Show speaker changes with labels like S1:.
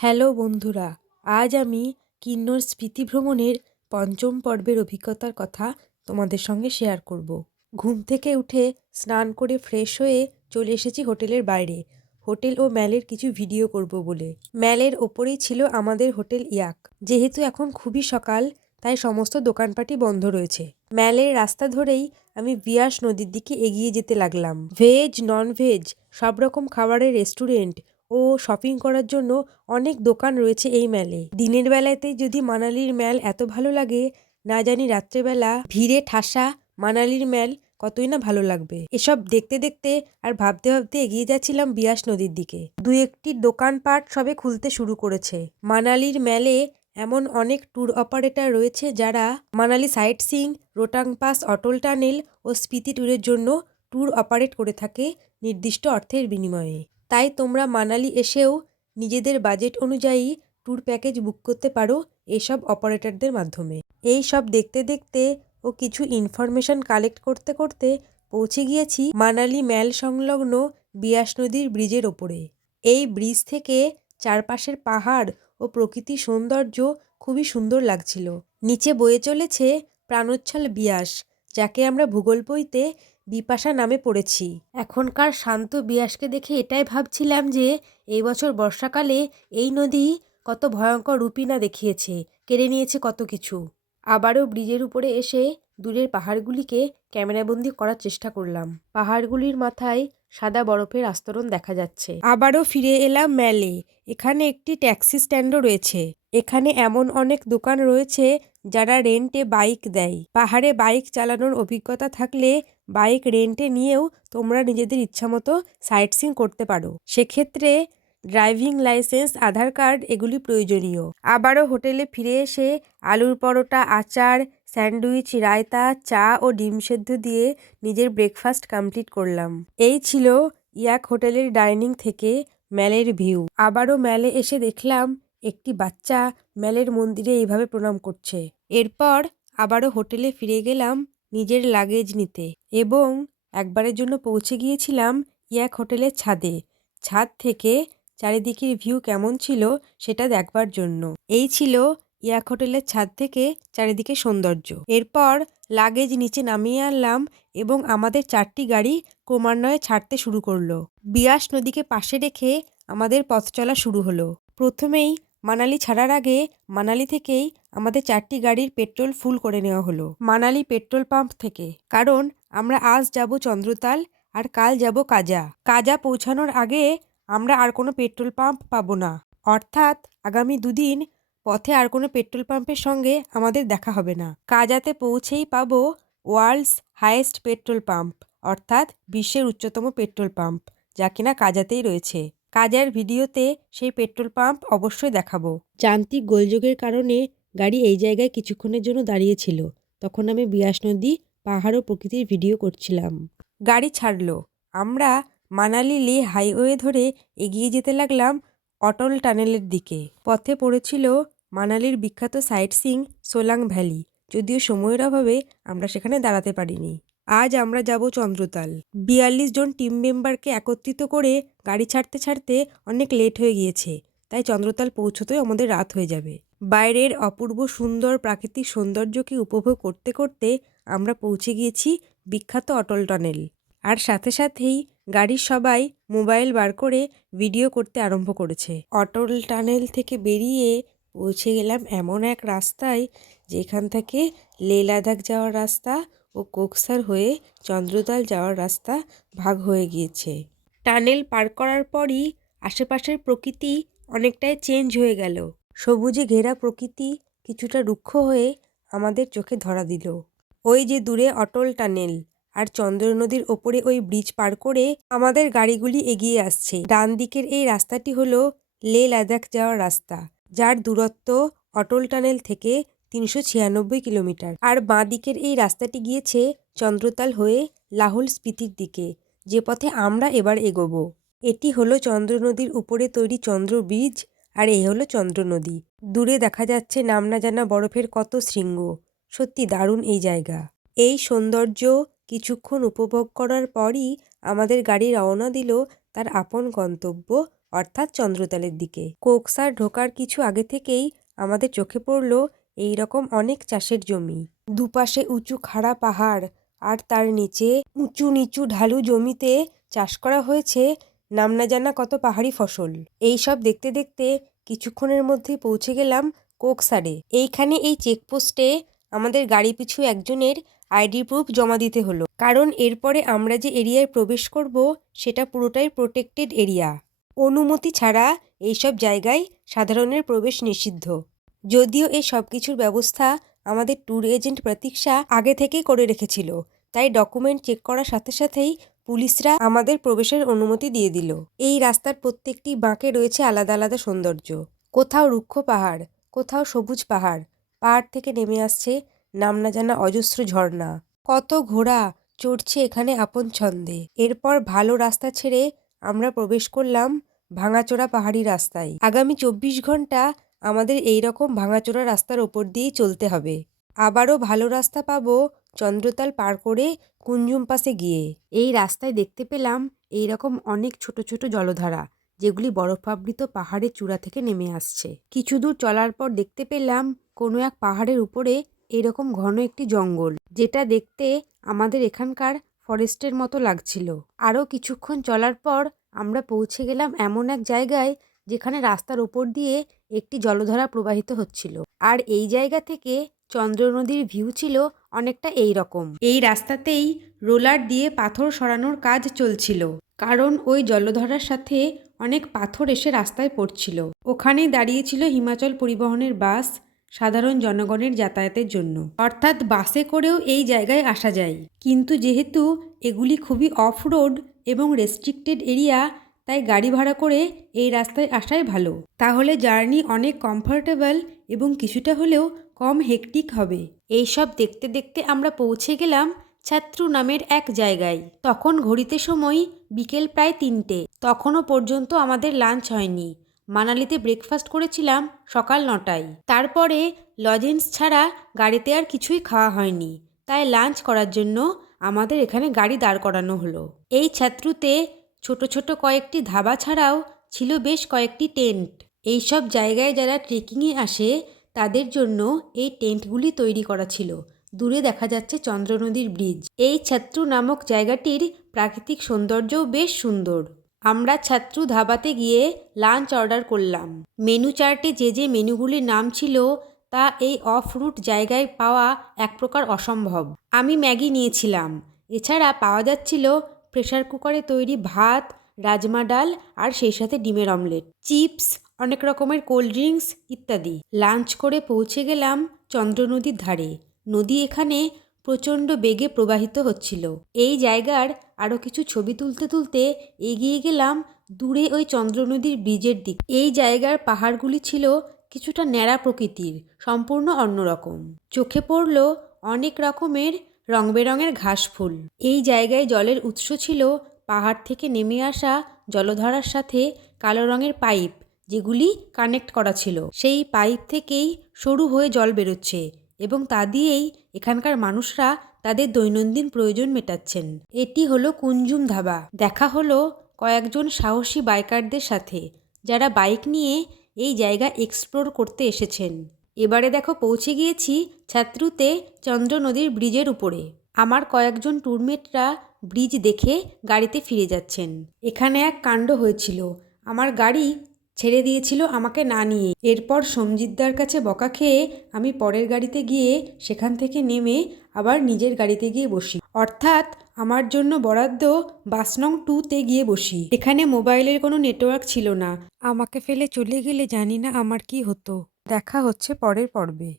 S1: Hello বন্ধুরা, আজ আমি কিন্নর স্মৃতি ভ্রমণের পঞ্চম পর্বের অভিজ্ঞতার কথা তোমাদের সঙ্গে শেয়ার করব। ঘুম থেকে উঠে স্নান করে ফ্রেশ হয়ে চলে এসেছি হোটেলের বাইরে। হোটেল ও ম্যালের কিছু ভিডিও করব বলে। ম্যালের ওপরেই ছিল আমাদের হোটেল ইয়াক। যেহেতু এখন খুবই সকাল, তাই সমস্ত দোকানপাটি বন্ধ রয়েছে। ম্যালের রাস্তা ধরেই আমি বিয়াস নদীর দিকে এগিয়ে যেতে লাগলাম। ভেজ নন ভেজ সব রকম খাবারের রেস্টুরেন্ট ও শপিং করার জন্য অনেক দোকান রয়েছে এই ম্যালে দিনের বেলাতে যদি মানালির ম্যাল এত ভালো লাগে, না জানি রাত্রেবেলা ভিড়ে ঠাসা মানালির ম্যাল কতই না ভালো লাগবে। এসব দেখতে দেখতে আর ভাবতে ভাবতে এগিয়ে যাচ্ছিলাম বিয়াস নদীর দিকে। দু একটি দোকানপাট সবে খুলতে শুরু করেছে। মানালির ম্যালে এমন অনেক ট্যুর অপারেটর রয়েছে যারা Manali sightseeing Rohtang pass, Atal tunnel ও স্পিতি ট্যুরের জন্য ট্যুর অপারেট করে থাকে নির্দিষ্ট অর্থের বিনিময়ে। তাই তোমরা মানালি এসেও নিজেদের বাজেট অনুযায়ী ট্যুর প্যাকেজ বুক করতে পারো এইসব অপারেটরদের মাধ্যমে। এই সব দেখতে দেখতে ও কিছু ইনফরমেশন কালেক্ট করতে করতে পৌঁছে গিয়েছি মানালি ম্যাল সংলগ্ন বিয়াস নদীর ব্রিজের ওপরে। এই ব্রিজ থেকে চারপাশের পাহাড় ও প্রকৃতি সৌন্দর্য খুবই সুন্দর লাগছিল। নিচে বয়ে চলেছে প্রাণোচ্ছল বিয়াস, যাকে আমরা ভূগোল বইতে বিপাশা নামে পড়েছি। এখনকার শান্ত বিয়াসকে দেখে এটাই ভাবছিলাম যে, এই বছর বর্ষাকালে এই নদী কত ভয়ঙ্কর রূপই না দেখিয়েছে, কেড়ে নিয়েছে কত কিছু। আবারও ব্রিজের উপরে এসে দূরের পাহাড়গুলিকে ক্যামেরাবন্দি করার চেষ্টা করলাম। পাহাড়গুলির মাথায় সাদা বরফের আস্তরণ দেখা যাচ্ছে। আবারও ফিরে এলাম ম্যালে। এখানে একটি ট্যাক্সি স্ট্যান্ডও রয়েছে। এখানে এমন অনেক দোকান রয়েছে যারা রেন্টে বাইক দেয়। পাহাড়ে বাইক চালানোর অভিজ্ঞতা থাকলে বাইক রেন্টে নিয়েও তোমরা নিজেদের ইচ্ছামতো সাইট সিং করতে পারো। সেক্ষেত্রে ড্রাইভিং লাইসেন্স, আধার কার্ড এগুলি প্রয়োজনীয়। আবারও হোটেলে ফিরে এসে আলুর পরোটা, আচার, স্যান্ডউইচ, রায়তা, চা ও ডিম সেদ্ধ দিয়ে নিজের ব্রেকফাস্ট কমপ্লিট করলাম। এই ছিল ইয়াক হোটেলের ডাইনিং থেকে ম্যালের ভিউ। আবারও ম্যালে এসে দেখলাম একটি বাচ্চা ম্যালের মন্দিরে এইভাবে প্রণাম করছে। এরপর আবারও হোটেলে ফিরে গেলাম নিজের লাগেজ নিতে এবং একবারের জন্য পৌঁছে গিয়েছিলাম ইয়াক হোটেলের ছাদে। ছাদ থেকে চারিদিকের ভিউ কেমন ছিল সেটা দেখবার জন্য। এই ছিল ইয়াক হোটেলের ছাদ থেকে চারিদিকে সৌন্দর্য। এরপর লাগেজ নিচে নামিয়ে আনলাম এবং আমাদের চারটি গাড়ি ক্রমান্বয়ে ছাড়তে শুরু করল। বিয়াস নদীকে পাশে রেখে আমাদের পথ চলা শুরু হলো। প্রথমেই মানালি ছাড়ার আগে মানালি থেকেই আমাদের চারটি গাড়ির পেট্রোল ফুল করে নেওয়া হলো। মানালি পেট্রোল পাম্প থেকে। কারণ আমরা আজ যাব চন্দ্রতাল আর কাল যাব কাজা। কাজা পৌঁছানোর আগে আমরা আর কোনো পেট্রোল পাম্প পাবো না। অর্থাৎ আগামী দুদিন পথে আর কোনো পেট্রোল পাম্পের সঙ্গে আমাদের দেখা হবে না। কাজাতে পৌঁছেই পাবো ওয়ার্ল্ডস হাইয়েস্ট পেট্রোল পাম্প, অর্থাৎ বিশ্বের উচ্চতম পেট্রোল পাম্প, যা কিনা কাজাতেই রয়েছে। কাজার ভিডিওতে সেই পেট্রোল পাম্প অবশ্যই দেখাবো। যান্ত্রিক গোলযোগের কারণে গাড়ি এই জায়গায় কিছুক্ষণের জন্য দাঁড়িয়েছিল। তখন আমি বিয়াস নদী পাহাড় ও প্রকৃতির ভিডিও করছিলাম। গাড়ি ছাড়লো। আমরা মানালি লে হাইওয়ে ধরে এগিয়ে যেতে লাগলাম অটল টানেলের দিকে। পথে পড়েছিল মানালির বিখ্যাত সাইট সিং সোলাং ভ্যালি। যদিও সময়ের অভাবে আমরা সেখানে দাঁড়াতে পারিনি। আজ আমরা যাব চন্দ্রতাল। বিয়াল্লিশ জন টিম মেম্বারকে একত্রিত করে গাড়ি ছাড়তে ছাড়তে অনেক লেট হয়ে গিয়েছে, তাই চন্দ্রতাল পৌঁছতেও আমাদের রাত হয়ে যাবে। বাইরের অপূর্ব সুন্দর প্রাকৃতিক সৌন্দর্যকে উপভোগ করতে করতে আমরা পৌঁছে গিয়েছি বিখ্যাত অটল টানেল। আর সাথে সাথেই গাড়ির সবাই মোবাইল বার করে ভিডিও করতে আরম্ভ করেছে। অটল টানেল থেকে বেরিয়ে পৌঁছে গেলাম এমন এক রাস্তায়, যেখান থেকে লে লাদাখ যাওয়ার রাস্তা ও কোকসার হয়ে চন্দ্রতাল যাওয়ার রাস্তা ভাগ হয়ে গিয়েছে। টানেল পার করার পরই আশেপাশের প্রকৃতি অনেকটাই চেঞ্জ হয়ে গেল। সবুজে ঘেরা প্রকৃতি কিছুটা রুক্ষ হয়ে আমাদের চোখে ধরা দিল। ওই যে দূরে অটল টানেল আর চন্দ্র নদীর ওপরে ওই ব্রিজ পার করে আমাদের গাড়িগুলি এগিয়ে আসছে। ডান দিকের এই রাস্তাটি হলো লে লাদাখ যাওয়ার রাস্তা, যার দূরত্ব অটল টানেল থেকে তিনশো ছিয়ানব্বই কিলোমিটার। আর বাঁ দিকের এই রাস্তাটি গিয়েছে চন্দ্রতাল হয়ে লাহুল স্পিতির দিকে, যে পথে আমরা এবার এগোবো। এটি হলো চন্দ্র নদীর উপরে তৈরি চন্দ্র ব্রিজ আর এই হলো চন্দ্র নদী। দূরে দেখা যাচ্ছে নাম না জানা বরফের কত শৃঙ্গ। সত্যি দারুণ এই জায়গা। এই সৌন্দর্য কিছুক্ষণ উপভোগ করার পরই আমাদের গাড়ি রওনা দিল তার আপন গন্তব্য, অর্থাৎ চন্দ্রতালের দিকে। কোকসার ঢোকার কিছু আগে থেকেই আমাদের চোখে পড়ল এই রকম অনেক চাষের জমি। দুপাশে উঁচু খাড়া পাহাড় আর তার নিচে উঁচু নিচু ঢালু জমিতে চাষ করা হয়েছে নাম না জানা কত পাহাড়ি ফসল। এই সব দেখতে দেখতে কিছুক্ষণের মধ্যেই পৌঁছে গেলাম কোকসারে এইখানে এই চেকপোস্টে আমাদের গাড়ি পিছু একজনের আইডি প্রুফ জমা দিতে হলো। কারণ এরপরে আমরা যে এরিয়ায় প্রবেশ করব, সেটা পুরোটাই প্রোটেক্টেড এরিয়া। অনুমতি ছাড়া এইসব জায়গায় সাধারণের প্রবেশ নিষিদ্ধ। যদিও এই সব কিছুর ব্যবস্থা আমাদের ট্যুর এজেন্ট প্রতীক্ষা আগে থেকেই করে রেখেছিল, তাই ডকুমেন্ট চেক করার সাথে সাথেই পুলিশরা আমাদের প্রবেশের অনুমতি দিয়ে দিল। এই রাস্তার প্রত্যেকটি বাঁকে রয়েছে আলাদা আলাদা সৌন্দর্য। কোথাও রুক্ষ পাহাড়, কোথাও সবুজ পাহাড় পাহাড় থেকে নেমে আসছে নাম না জানা অজস্র ঝর্ণা। কত ঘোড়া চড়ছে এখানে আপন ছন্দে। এরপর ভালো রাস্তা ছেড়ে আমরা প্রবেশ করলাম ভাঙাচোরা পাহাড়ি রাস্তায়। আগামী চব্বিশ ঘণ্টা আমাদের এই রকম ভাঙাচোরা রাস্তার ওপর দিয়েই চলতে হবে। আবারও ভালো রাস্তা পাবো চন্দ্রতাল পার করে কুঞ্জুম পাশে গিয়ে। এই রাস্তায় দেখতে পেলাম এই রকম অনেক ছোট ছোট জলধারা, যেগুলি বরফাবৃত পাহাড়ের চূড়া থেকে নেমে আসছে। কিছু দূর চলার পর দেখতে পেলাম কোনো এক পাহাড়ের উপরে এরকম ঘন একটি জঙ্গল, যেটা দেখতে আমাদের এখানকার ফরেস্টের মতো লাগছিল। আরও কিছুক্ষণ চলার পর আমরা পৌঁছে গেলাম এমন এক জায়গায় যেখানে রাস্তার ওপর দিয়ে একটি জলধারা প্রবাহিত হচ্ছিল। আর এই জায়গা থেকে চন্দ্র নদীর ভিউ ছিল অনেকটা এই রকম। এই রাস্তাতেই রোলার দিয়ে পাথর সরানোর কাজ চলছিল, কারণ ওই জলধারার সাথে অনেক পাথর এসে রাস্তায় পড়ছিল। ওখানেই দাঁড়িয়েছিল হিমাচল পরিবহনের বাস সাধারণ জনগণের যাতায়াতের জন্য। অর্থাৎ বাসে করেও এই জায়গায় আসা যায়। কিন্তু যেহেতু এগুলি খুবই অফ রোড এবং রেস্ট্রিক্টেড এরিয়া তাই গাড়ি ভাড়া করে এই রাস্তায় আসাই ভালো। তাহলে জার্নি অনেক কমফোর্টেবল এবং কিছুটা হলেও কম হেকটিক হবে। এইসব দেখতে দেখতে আমরা পৌঁছে গেলাম ছাত্রু নামের এক জায়গায়। তখন ঘড়িতে সময় বিকেল প্রায় তিনটে। তখনও পর্যন্ত আমাদের লাঞ্চ হয়নি। মানালিতে ব্রেকফাস্ট করেছিলাম সকাল নটায়। তারপরে লজেন্স ছাড়া গাড়িতে আর কিছুই খাওয়া হয়নি। তাই লাঞ্চ করার জন্য আমাদের এখানে গাড়ি দাঁড় করানো হলো। এই ছাত্রুতে ছোট ছোট কয়েকটি ধাবা ছাড়াও ছিল বেশ কয়েকটি টেন্ট। এইসব জায়গায় যারা ট্রেকিংয়ে আসে, তাদের জন্য এই টেন্টগুলি তৈরি করা ছিল। দূরে দেখা যাচ্ছে চন্দ্র নদীর ব্রিজ। এই ছাত্রু নামক জায়গাটির প্রাকৃতিক সৌন্দর্যও বেশ সুন্দর। আমরা ছাত্রু ধাবাতে গিয়ে লাঞ্চ অর্ডার করলাম। মেনু চার্টে যে যে মেনুগুলির নাম ছিল, তা এই অফ রুট জায়গায় পাওয়া এক প্রকার অসম্ভব। আমি ম্যাগি নিয়েছিলাম। এছাড়া পাওয়া যাচ্ছিল প্রেশার কুকারে তৈরি ভাত, রাজমা ডাল আর সেই সাথে ডিমের অমলেট চিপস অনেক রকমের কোল্ড ড্রিঙ্কস ইত্যাদি। লাঞ্চ করে পৌঁছে গেলাম চন্দ্র নদীর ধারে। নদী এখানে প্রচণ্ড বেগে প্রবাহিত হচ্ছিল। এই জায়গার আরও কিছু ছবি তুলতে তুলতে এগিয়ে গেলাম দূরে ওই চন্দ্র নদীর ব্রিজের দিক। এই জায়গার পাহাড়গুলি ছিল কিছুটা ন্যাড়া প্রকৃতির, সম্পূর্ণ অন্যরকম। চোখে পড়ল অনেক রকমের রং বেরঙের ঘাস ফুল। এই জায়গায় জলের উৎস ছিল পাহাড় থেকে নেমে আসা জলধারার সাথে কালো রঙের পাইপ, যেগুলি কানেক্ট করা ছিল। সেই পাইপ থেকেই সরু হয়ে জল বেরোচ্ছে এবং তা দিয়েই এখানকার মানুষরা তাদের দৈনন্দিন প্রয়োজন মেটাচ্ছেন। এটি হলো কুঞ্জুম ধাবা। দেখা হলো কয়েকজন সাহসী বাইকারদের সাথে, যারা বাইক নিয়ে এই জায়গা এক্সপ্লোর করতে এসেছেন। এবারে দেখো পৌঁছে গিয়েছি ছাত্রুতে চন্দ্র নদীর ব্রিজের উপরে। আমার কয়েকজন ট্যুরমেটরা ব্রিজ দেখে গাড়িতে ফিরে যাচ্ছেন। এখানে এক কাণ্ড হয়েছিল। আমার গাড়ি ছেড়ে দিয়েছিল আমাকে না নিয়ে। এরপর সঞ্জিতদার কাছে বকা খেয়ে আমি পরের গাড়িতে গিয়ে সেখান থেকে নেমে আবার নিজের গাড়িতে গিয়ে বসি। অর্থাৎ আমার জন্য বরাদ্দ বাস নং টুতে গিয়ে বসি। এখানে মোবাইলের কোনো নেটওয়ার্ক ছিল না। আমাকে ফেলে চলে গেলে জানি না আমার কি হতো। দেখা হচ্ছে পরের পর্বে।